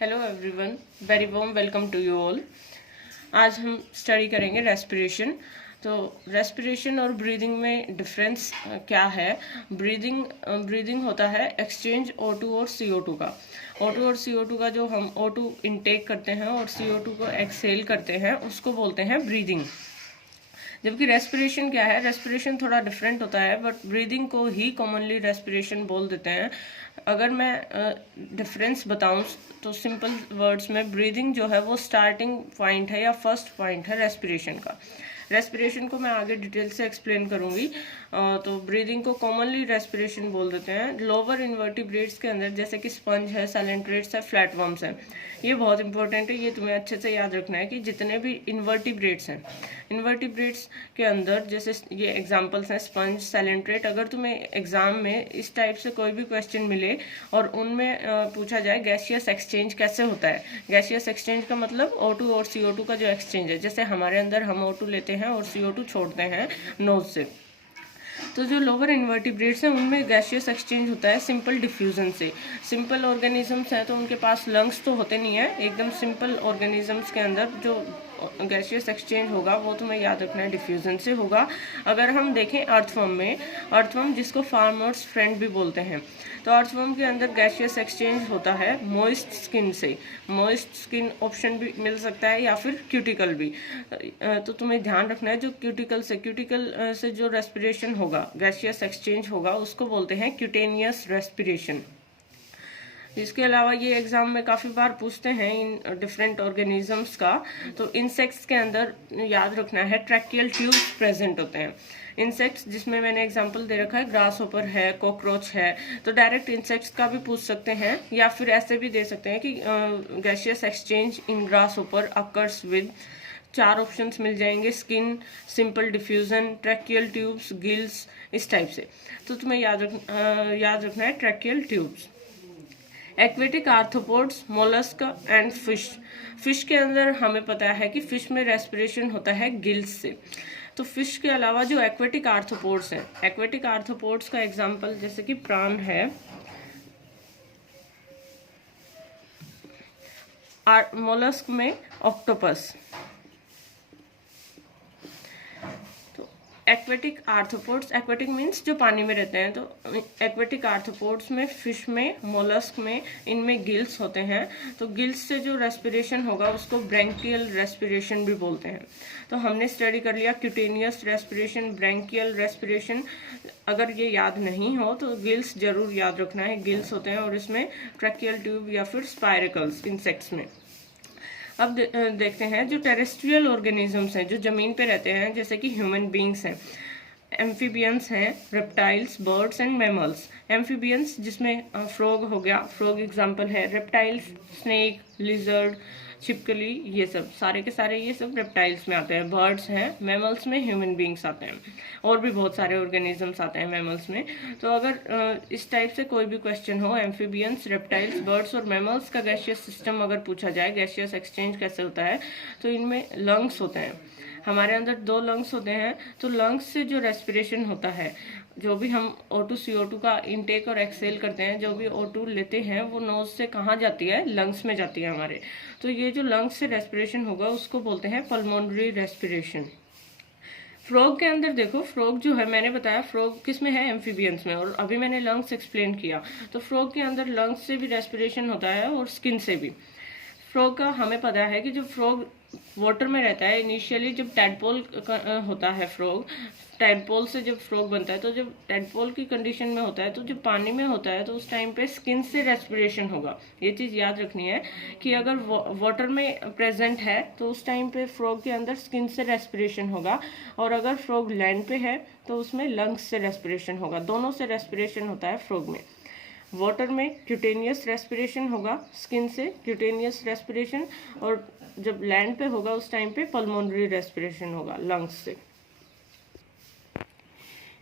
Hello everyone, very warm welcome to you all. आज हम study करेंगे रेस्पिरेशन। तो रेस्पिरेशन और ब्रीदिंग में डिफरेंस क्या है। ब्रीदिंग होता है एक्सचेंज O2 और CO2 का। O2 और CO2 का जो हम O2 इनटेक करते हैं और CO2 को एक्सहेल करते हैं उसको बोलते हैं ब्रीदिंग। जबकि रेस्पिरेशन क्या है, रेस्पिरेशन थोड़ा डिफरेंट होता है, बट ब्रीदिंग को ही कॉमनली रेस्पिरेशन बोल देते हैं। अगर मैं डिफरेंस बताऊं तो सिंपल वर्ड्स में ब्रीदिंग जो है वो स्टार्टिंग पॉइंट है या फर्स्ट पॉइंट है रेस्पिरेशन का। रेस्पिरेशन को मैं आगे डिटेल से एक्सप्लेन करूंगी। तो ब्रीदिंग को कॉमनली रेस्पिरेशन बोल देते हैं। लोअर इन्वर्टिब्रेट्स के अंदर जैसे कि स्पंज है, साइलेंट्रेट्स है, फ्लैटवर्म्स है, ये बहुत इंपॉर्टेंट है, ये तुम्हें अच्छे से याद रखना है कि जितने भी इन्वर्टिब्रेट्स हैं, इन्वर्टिब्रेट्स के अंदर जैसे ये एग्जांपल्स हैं स्पंज, साइलेंट्रेट। अगर तुम्हें एग्जाम में इस टाइप से कोई भी क्वेश्चन मिले और उनमें पूछा जाए गैसियस एक्सचेंज कैसे होता है, गैसियस एक्सचेंज का मतलब O2 और CO2 का जो एक्सचेंज है, जैसे हमारे अंदर हम O2 लेते हैं और CO2 छोड़ते हैं नोज से, तो जो लोअर इन्वर्टिब्रेट्स हैं उनमें गैसियस एक्सचेंज होता है सिंपल डिफ्यूजन से। सिंपल ऑर्गेनिजम्स हैं तो उनके पास लंग्स तो होते नहीं है, एकदम सिंपल ऑर्गेनिजम्स के अंदर जो गैसियस एक्सचेंज होगा वो तुम्हें याद रखना है डिफ्यूजन से होगा। अगर हम देखें अर्थवर्म में, अर्थवर्म जिसको फार्मर्स फ्रेंड भी बोलते हैं, तो अर्थवर्म के अंदर गैसियस एक्सचेंज होता है मॉइस्ट स्किन से। मॉइस्ट स्किन ऑप्शन भी मिल सकता है या फिर क्यूटिकल भी। तो तुम्हें ध्यान रखना है जो क्यूटिकल से जो रेस्पिरेशन होगा, गैसियस एक्सचेंज होगा, उसको बोलते हैं क्यूटेनियस रेस्पिरेशन। इसके अलावा ये एग्जाम में काफ़ी बार पूछते हैं इन डिफरेंट ऑर्गेनिजम्स का। तो इंसेक्ट्स के अंदर याद रखना है ट्रैकियल ट्यूब्स प्रेजेंट होते हैं। इंसेक्ट्स जिसमें मैंने एग्जांपल दे रखा है ग्रास होपर है, कॉकरोच है, तो डायरेक्ट इंसेक्ट्स का भी पूछ सकते हैं या फिर ऐसे भी दे सकते हैं कि gaseous exchange in grass hopper occurs with, चार ऑप्शंस मिल जाएंगे, skin, simple diffusion, tracheal tubes, gills, इस टाइप से। तो तुम्हें याद रखना है tracheal tubes. Aquatic arthropods, mollusc and fish. Fish के अंदर हमें पता है कि फिश में रेस्पिरेशन होता है गिल्स से। तो फिश के अलावा जो एक्वेटिक आर्थ्रोपोड्स हैं, एक्वेटिक आर्थ्रोपोड्स का एग्जांपल जैसे कि प्राण है, मोलस्क में octopus. Aquatic arthropods, aquatic means जो पानी में रहते हैं, तो एक्वेटिक आर्थ्रोपोड्स में, फिश में, मोलस्क में, इनमें गिल्स होते हैं। तो गिल्स से जो रेस्पिरेशन होगा उसको ब्रैंकियल रेस्पिरेशन भी बोलते हैं। तो हमने स्टडी कर लिया क्यूटेनियस रेस्पिरेशन, ब्रैंकियल रेस्पिरेशन। अगर ये याद नहीं हो तो गिल्स जरूर याद रखना है, गिल्स होते हैं और इसमें ट्रैकियल ट्यूब या फिर स्पाइरेकल्स इंसेक्ट्स में। अब देखते हैं जो टेरेस्ट्रियल ऑर्गेनिजम्स हैं जो जमीन पे रहते हैं, जैसे कि ह्यूमन बींग्स हैं, एम्फीबियंस हैं, reptiles, birds and mammals. Amphibians जिसमें फ्रॉग हो गया, फ्रॉग एग्जांपल है, रेप्टाइल्स स्नेक, लिजर्ड, छिपकली, ये सब सारे के सारे ये सब रेप्टाइल्स में आते हैं। बर्ड्स हैं, मैमल्स में ह्यूमन बींग्स आते हैं, और भी बहुत सारे ऑर्गेनिजम्स आते हैं मैमल्स में। तो अगर इस टाइप से कोई भी क्वेश्चन हो, एम्फीबियंस, रेप्टाइल्स, बर्ड्स और मैमल्स का गैसियस सिस्टम अगर पूछा जाए, गैसियस एक्सचेंज कैसे होता है, तो इनमें लंग्स होते हैं। हमारे अंदर 2 लंग्स होते हैं, तो लंग्स से जो रेस्पिरेशन होता है, जो भी हम O2 CO2 का इनटेक और एक्सहेल करते हैं, जो भी O2 लेते हैं वो नोज से कहाँ जाती है, लंग्स में जाती है हमारे। तो ये जो लंग्स से रेस्पिरेशन होगा उसको बोलते हैं पल्मोनरी रेस्पिरेशन। फ्रॉग के अंदर देखो, फ्रॉग जो है मैंने बताया फ्रॉग किस में है, एम्फीबियंस में, और अभी मैंने लंग्स एक्सप्लेन किया। तो फ्रॉग के अंदर लंग्स से भी रेस्पिरेशन होता है और स्किन से भी। फ्रॉग का हमें पता है कि जो फ्रॉग वाटर में रहता है, इनिशियली जब टैडपोल होता है, फ्रॉग टैडपोल से जब फ्रॉग बनता है, तो जब टैडपोल की कंडीशन में होता है, तो जब पानी में होता है तो उस टाइम पे स्किन से रेस्पिरेशन होगा। ये चीज़ याद रखनी है कि अगर वाटर में प्रेजेंट है तो उस टाइम पे फ्रॉग के अंदर स्किन से रेस्पिरेशन होगा, और अगर फ्रॉग लैंड पे है तो उसमें लंग्स से रेस्पिरेशन होगा। दोनों से रेस्पिरेशन होता है फ्रॉग में। वाटर में क्यूटेनियस रेस्पिरेशन होगा, स्किन से क्यूटेनियस रेस्पिरेशन, और जब लैंड पे होगा उस टाइम पे पल्मोनरी रेस्पिरेशन होगा, लंग्स से।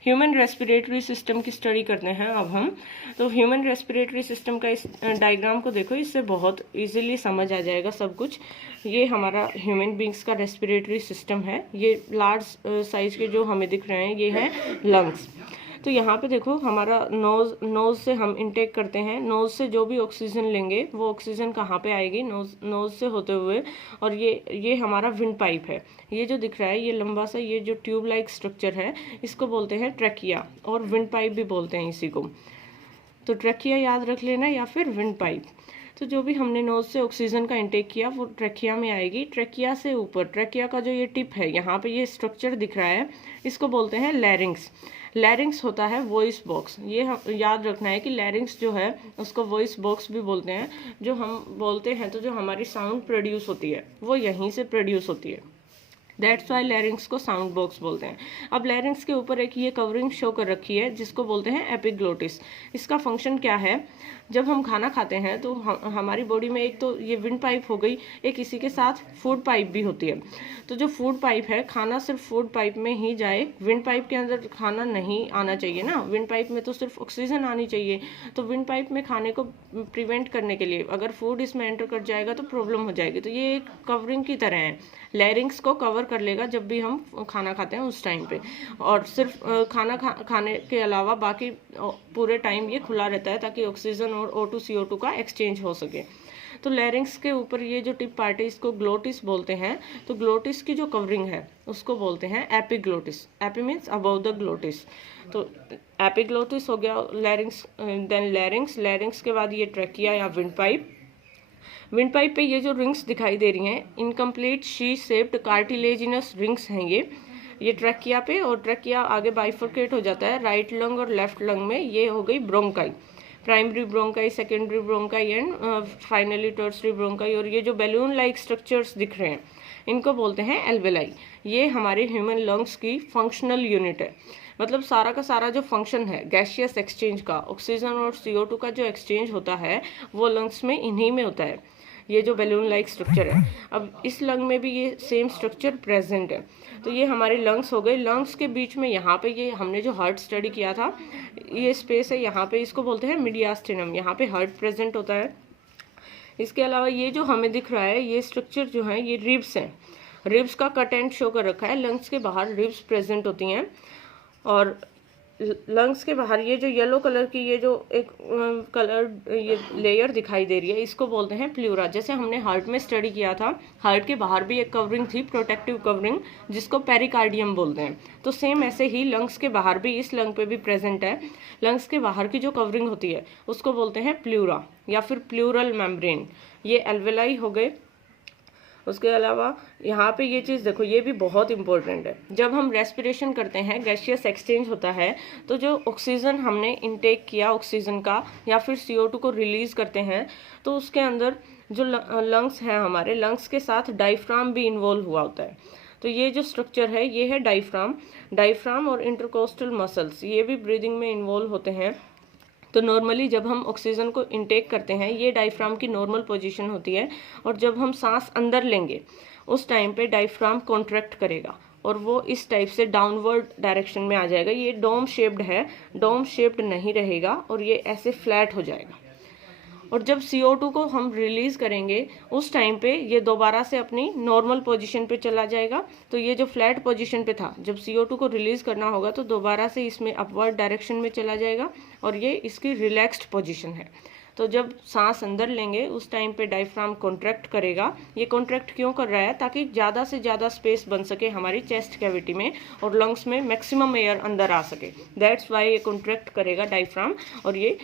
ह्यूमन रेस्पिरेटरी सिस्टम की स्टडी करते हैं अब हम। तो ह्यूमन रेस्पिरेटरी सिस्टम का इस डायग्राम को देखो, इससे बहुत इजीली समझ आ जाएगा सब कुछ। ये हमारा ह्यूमन बींग्स का रेस्पिरेटरी सिस्टम है। ये लार्ज साइज के जो हमें दिख रहे हैं ये हैं लंग्स। तो यहाँ पे देखो हमारा नोज़ से हम इनटेक करते हैं, नोज़ से जो भी ऑक्सीजन लेंगे वो ऑक्सीजन कहाँ पे आएगी, नोज़ से होते हुए, और ये हमारा विंड पाइप है। ये जो दिख रहा है ये लंबा सा ये जो ट्यूब लाइक स्ट्रक्चर है इसको बोलते हैं ट्रैकिया, और विंड पाइप भी बोलते हैं इसी को। तो ट्रैकिया याद रख लेना या फिर विंड पाइप। तो जो भी हमने नोज से ऑक्सीजन का इंटेक किया वो ट्रैकिया में आएगी। ट्रैकिया से ऊपर ट्रैकिया का जो ये टिप है, यहाँ पे ये स्ट्रक्चर दिख रहा है, इसको बोलते हैं लैरिंग्स। लैरिंग्स होता है वॉइस बॉक्स। ये हम याद रखना है कि लैरिंग्स जो है उसको वॉइस बॉक्स भी बोलते हैं। जो हम बोलते हैं तो जो हमारी साउंड प्रोड्यूस होती है वो यहीं से प्रोड्यूस होती है, दैट्स वाई लैरिंग्स को साउंड बॉक्स बोलते हैं। अब लैरिंग्स के ऊपर एक ये कवरिंग शो कर रखी है जिसको बोलते हैं एपिग्लोटिस। इसका फंक्शन क्या है, जब हम खाना खाते हैं तो हमारी बॉडी में एक तो ये विंड पाइप हो गई, एक इसी के साथ फूड पाइप भी होती है। तो जो फूड पाइप है, खाना सिर्फ फूड पाइप में ही जाए, विंड पाइप के अंदर खाना नहीं आना चाहिए ना, विंड पाइप में तो सिर्फ ऑक्सीजन आनी चाहिए। तो विंड पाइप में खाने को प्रिवेंट करने के लिए अगर फूड इसमें एंटर कर जाएगा तो प्रॉब्लम हो जाएगी। तो ये एक कवरिंग की तरह है, लैरिंग्स को कवर कर लेगा जब भी हम खाना खाते हैं उस टाइम पे, और सिर्फ खाने के अलावा बाकी पूरे टाइम ये खुला रहता है ताकि ऑक्सीजन और O2 CO2 का एक्सचेंज हो सके। तो लैरिंग्स के ऊपर ये जो टिप पार्ट है इसको ग्लोटिस बोलते हैं। तो ग्लोटिस की जो कवरिंग है उसको बोलते हैं epiglottis. AP means above the glottis. तो एपिग्लोटिस हो गया लैरिंग्स, देन लैरिंग्स के बाद ये ट्रैकिया या विंड पाइप। विंड पाइप पे ये जो रिंग्स दिखाई दे रही हैं, incomplete she shaped cartilaginous rings हैं ये ट्रैकिया पे, और ट्रैकिया आगे बाइफरकेट हो जाता है राइट लंग और लेफ्ट लंग में। ये हो गई bronchi, primary bronchi, secondary bronchi and finally tertiary bronchi. और ये जो बैलून लाइक स्ट्रक्चर्स दिख रहे हैं इनको बोलते हैं एल्वेलाई। ये हमारे ह्यूमन लंग्स की फंक्शनल यूनिट है, मतलब सारा का सारा जो फंक्शन है गैसियस एक्सचेंज का, ऑक्सीजन और CO2 का जो एक्सचेंज होता है वो लंग्स में इन्हीं में होता है। ये जो बैलून लाइक स्ट्रक्चर है, अब इस लंग में भी ये सेम स्ट्रक्चर प्रेजेंट है। तो ये हमारे लंग्स हो गए। लंग्स के बीच में यहाँ पे ये हमने जो हार्ट स्टडी किया था ये स्पेस है, यहाँ पे इसको बोलते हैं मीडियास्टिनम, यहाँ पे हार्ट प्रेजेंट होता है। इसके अलावा ये जो हमें दिख रहा है ये स्ट्रक्चर जो है ये रिब्स हैं, रिब्स का कट एंड शो कर रखा है। लंग्स के बाहर रिब्स प्रेजेंट होती हैं, और लंग्स के बाहर ये जो येलो कलर की ये जो एक कलर ये लेयर दिखाई दे रही है इसको बोलते हैं प्लूरा। जैसे हमने हार्ट में स्टडी किया था, हार्ट के बाहर भी एक कवरिंग थी, प्रोटेक्टिव कवरिंग, जिसको पेरिकार्डियम बोलते हैं। तो सेम ऐसे ही लंग्स के बाहर भी, इस लंग पे भी प्रेजेंट है, लंग्स के बाहर की जो कवरिंग होती है उसको बोलते हैं प्लूरा या फिर प्लूरल मेम्ब्रेन। ये एल्वेलाई हो गए। उसके अलावा यहाँ पे ये चीज़ देखो, ये भी बहुत इंपॉर्टेंट है। जब हम रेस्पिरेशन करते हैं गैसियस एक्सचेंज होता है, तो जो ऑक्सीजन हमने इनटेक किया ऑक्सीजन का या फिर CO2 को रिलीज़ करते हैं, तो उसके अंदर जो लंग्स हैं हमारे, लंग्स के साथ डायफ्राम भी इन्वॉल्व हुआ होता है। तो ये जो स्ट्रक्चर है ये है डायफ्राम और इंटरकोस्टल मसल्स, ये भी ब्रीदिंग में इन्वॉल्व होते हैं। तो नॉर्मली जब हम ऑक्सीजन को इनटेक करते हैं ये डायफ्राम की नॉर्मल पोजीशन होती है, और जब हम सांस अंदर लेंगे उस टाइम पे डायफ्राम कॉन्ट्रैक्ट करेगा और वो इस टाइप से डाउनवर्ड डायरेक्शन में आ जाएगा। ये डोम शेप्ड है, डोम शेप्ड नहीं रहेगा और ये ऐसे फ्लैट हो जाएगा। और जब CO2 को हम रिलीज़ करेंगे उस टाइम पे ये दोबारा से अपनी नॉर्मल पोजीशन पे चला जाएगा। तो ये जो फ्लैट पोजीशन पे था, जब CO2 को रिलीज़ करना होगा तो दोबारा से इसमें अपवर्ड डायरेक्शन में चला जाएगा, और ये इसकी रिलैक्स्ड पोजीशन है। तो जब सांस अंदर लेंगे उस टाइम पे डायफ्राम कॉन्ट्रैक्ट करेगा। ये कॉन्ट्रैक्ट क्यों कर रहा है, ताकि ज़्यादा से ज़्यादा स्पेस बन सके हमारी चेस्ट कैविटी में और लंग्स में मैक्सिमम एयर अंदर आ सके। दैट्स वाई ये कॉन्ट्रैक्ट करेगा डायफ्राम, और ये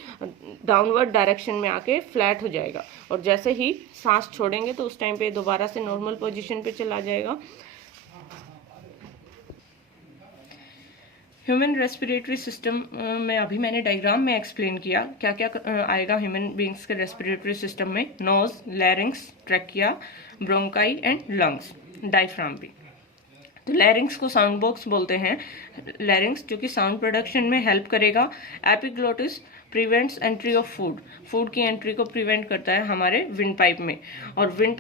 डाउनवर्ड डायरेक्शन में आके फ्लैट हो जाएगा। और जैसे ही सांस छोड़ेंगे तो उस टाइम पे दोबारा से नॉर्मल पोजिशन पे चला जाएगा। ह्यूमन रेस्पिरेटरी सिस्टम में अभी मैंने डायग्राम में एक्सप्लेन किया क्या क्या आएगा ह्यूमन बींग्स के रेस्पिरेटरी सिस्टम में। Nose, larynx, trachea, bronchi and lungs, diaphragm भी। तो लैरिंग्स को साउंड बॉक्स बोलते हैं। लैरिंग्स जो कि साउंड प्रोडक्शन में हेल्प करेगा। Epiglottis prevents entry of food की एंट्री को प्रिवेंट करता है हमारे विंड पाइप में। और विंड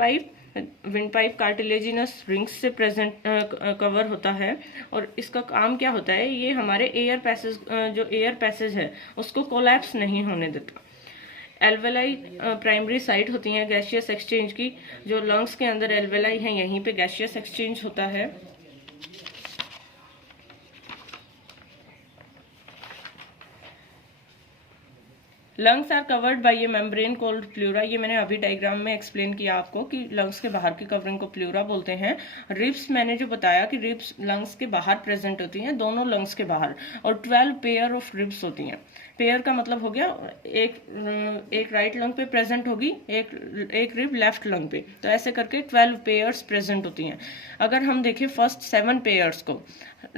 पाइप कार्टिलेजिनस रिंग्स से प्रेजेंट कवर होता है, और इसका काम क्या होता है, ये हमारे एयर पैसेज है उसको कोलैप्स नहीं होने देता। एल्वेलाई प्राइमरी साइट होती हैं गैसियस एक्सचेंज की। जो लंग्स के अंदर एल्वेलाई हैं यहीं पे गैसियस एक्सचेंज होता है। लंग्स आर कवर्ड बाय ये मेम्ब्रेन कॉल्ड प्लूरा। ये मैंने अभी डायग्राम में एक्सप्लेन किया आपको कि लंग्स के बाहर की कवरिंग को प्लूरा बोलते हैं। रिब्स मैंने जो बताया कि रिब्स लंग्स के बाहर प्रेजेंट होती हैं, दोनों लंग्स के बाहर, और 12 पेयर ऑफ रिब्स होती हैं। पेयर का मतलब हो गया एक राइट लंग पे प्रेजेंट होगी, एक रिब लेफ्ट लंग पे, तो ऐसे करके 12 पेयर्स प्रेजेंट होती हैं। अगर हम देखें फर्स्ट 7 पेयर्स को,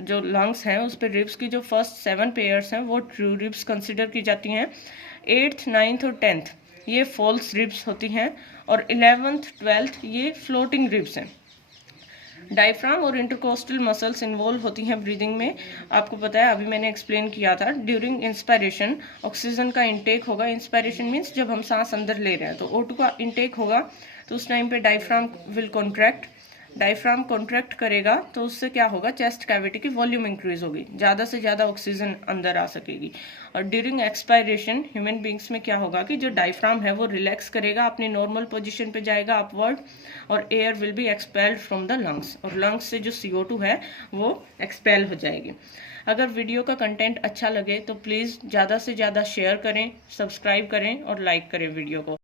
जो लंग्स हैं उस पे रिब्स की जो फर्स्ट 7 पेयर्स हैं वो ट्रू रिब्स कंसिडर की जाती हैं। 8th 9th और 10th ये फॉल्स रिब्स होती हैं, और 11th 12th ये फ्लोटिंग रिब्स हैं। डायफ्राम और इंटरकोस्टल मसल्स इन्वॉल्व होती हैं ब्रीदिंग में। आपको पता है, अभी मैंने एक्सप्लेन किया था, ड्यूरिंग इंस्पायरेशन ऑक्सीजन का इंटेक होगा। इंस्पायरेशन मीन्स जब हम सांस अंदर ले रहे हैं, तो O2 का इंटेक होगा, तो उस टाइम पे diaphragm will contract. Diaphragm contract करेगा तो उससे क्या होगा, चेस्ट कैविटी की वॉल्यूम इंक्रीज होगी, ज़्यादा से ज़्यादा ऑक्सीजन अंदर आ सकेगी। और ड्यूरिंग एक्सपायरेशन ह्यूमन बींग्स में क्या होगा कि जो डायफ्राम है वो रिलैक्स करेगा, अपनी नॉर्मल पोजीशन पे जाएगा अपवर्ड, और air will be expelled from the lungs, और लंग्स से जो CO2 है वो एक्सपेल हो जाएगी। अगर वीडियो का कंटेंट अच्छा लगे तो प्लीज़ ज़्यादा से ज़्यादा शेयर करें, सब्सक्राइब करें और लाइक करें वीडियो को।